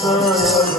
Oh,